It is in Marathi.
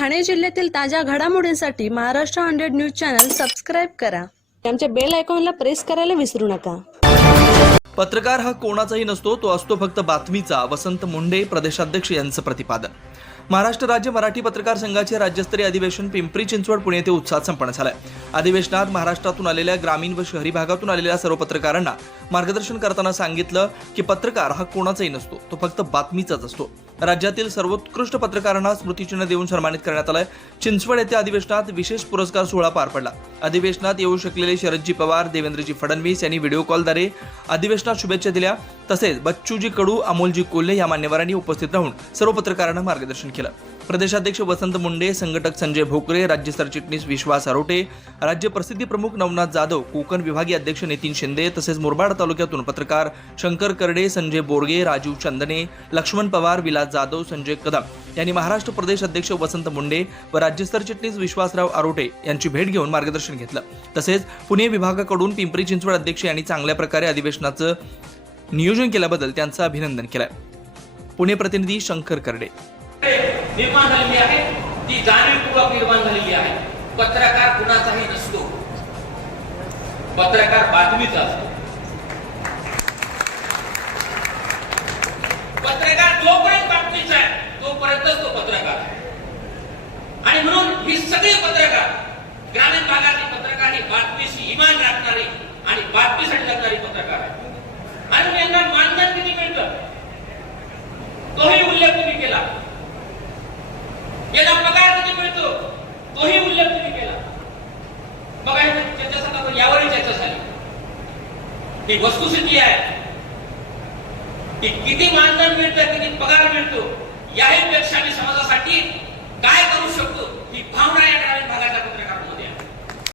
ठाणे जिल्ह्यातील ताज्या घडामोडींसाठी Maharashtra hundred news channel subscribe करा. आमच्या बेल आयकॉनला प्रेस करायला विसरू नका. पत्रकार हा कोणाचाही नसतो तो असतो फक्त बातमीचा. वसंत मुंडे प्रदेशाध्यक्ष यांचं प्रतिपादन. महाराष्ट्र राज्य मराठी पत्रकार संघाचे राज्यस्तरीय अधिवेशन पिंपरी चिंचवड पुणे येथे उत्साहात संपन्न झालंय. अधिवेशनात महाराष्ट्रातून आलेल्या ग्रामीण व शहरी भागातून आलेल्या सर्व पत्रकारांना मार्गदर्शन करताना सांगितलं की पत्रकार हा कोणाचाही नसतो तो फक्त बातमीचाच असतो. राज्यातील सर्वोत्कृष्ट पत्रकारांना स्मृतिचिन्ह देऊन सन्मानित करण्यात आलंय. चिंचवड येथे अधिवेशनात विशेष पुरस्कार सोहळा पार पडला. अधिवेशनात येऊ शकलेले शरदजी पवार देवेंद्रजी फडणवीस यांनी व्हिडिओ कॉलद्वारे अधिवेशनात शुभेच्छा दिल्या. तसेच बच्चूजी कडू अमोलजी कोल्हे या मान्यवरांनी उपस्थित राहून सर्व पत्रकारांना मार्गदर्शन केलं. प्रदेशाध्यक्ष वसंत मुंडे संघटक संजय भोकरे राज्य सरचिटणीस विश्वास आरोटे राज्य प्रसिद्धी प्रमुख नवनाथ जाधव कोकण विभागीय अध्यक्ष नितीन शिंदे तसेच मुरबाड तालुक्यातून पत्रकार शंकर करडे संजय बोरगे राजीव चंदने लक्ष्मण पवार विलास जाधव संजय कदम यांनी महाराष्ट्र प्रदेश अध्यक्ष वसंत मुंडे व राज्य सरचिटणीस विश्वासराव आरोटे यांची भेट घेऊन मार्गदर्शन घेतलं. तसेच पुणे विभागाकडून पिंपरी चिंचवड अध्यक्ष यांनी चांगल्या प्रकारे अधिवेशनाचं नियोजन केल्याबद्दल त्यांचं अभिनंदन केलं पुणे प्रतिनिधी शंकर करडे. निर्माण झालेली आहे. ती जाणीवपूर्वक निर्माण झालेली आहे. पत्रकार कुणाचाही नसतो. पत्रकार बातमीचा असतो. पत्रकार जोपर्यंत बातमीचा आहे तोपर्यंतच तो पत्रकार आहे. आणि म्हणून ही सगळी पत्रकार ग्रामीण भागातली पत्रकार ही बातमीशी इमान राखणारी आणि बातमीसाठी जगणारी पत्रकार आहे आणि यांना मानधन किती मिळतं तोही उल्लेख तुम्ही केला याला पगार तोही उल्लेख तुम्ही केला. बघा हे चर्चा झाला यावरही चर्चा झाली. ही वस्तुस्थिती आहे. की किती मानधन मिळतं किती पगार मिळतो याही पेक्षा मी समाजासाठी काय करू